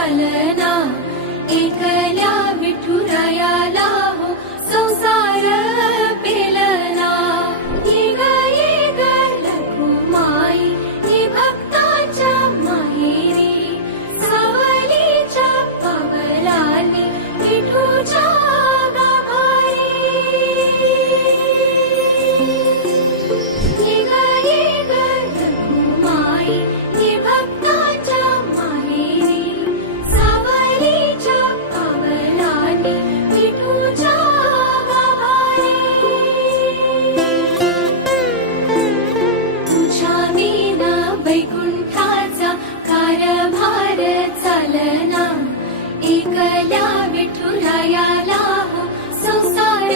चालना, एकल्या विठुरायाला हो संसार पेलना। ये ग लघुमाई ही भक्ताच्या माहेरी, सावलीच्या पावलांनी विठूच्या गाभारी। ये ग लघुमाई ही भक्ताच्या माहेरी, सावलीच्या पावलांनी विठूच्या गाभारी। तुझ्या विना वैकुंठाचा कारभार चालना, एकल्या विठुरायाला हो संसार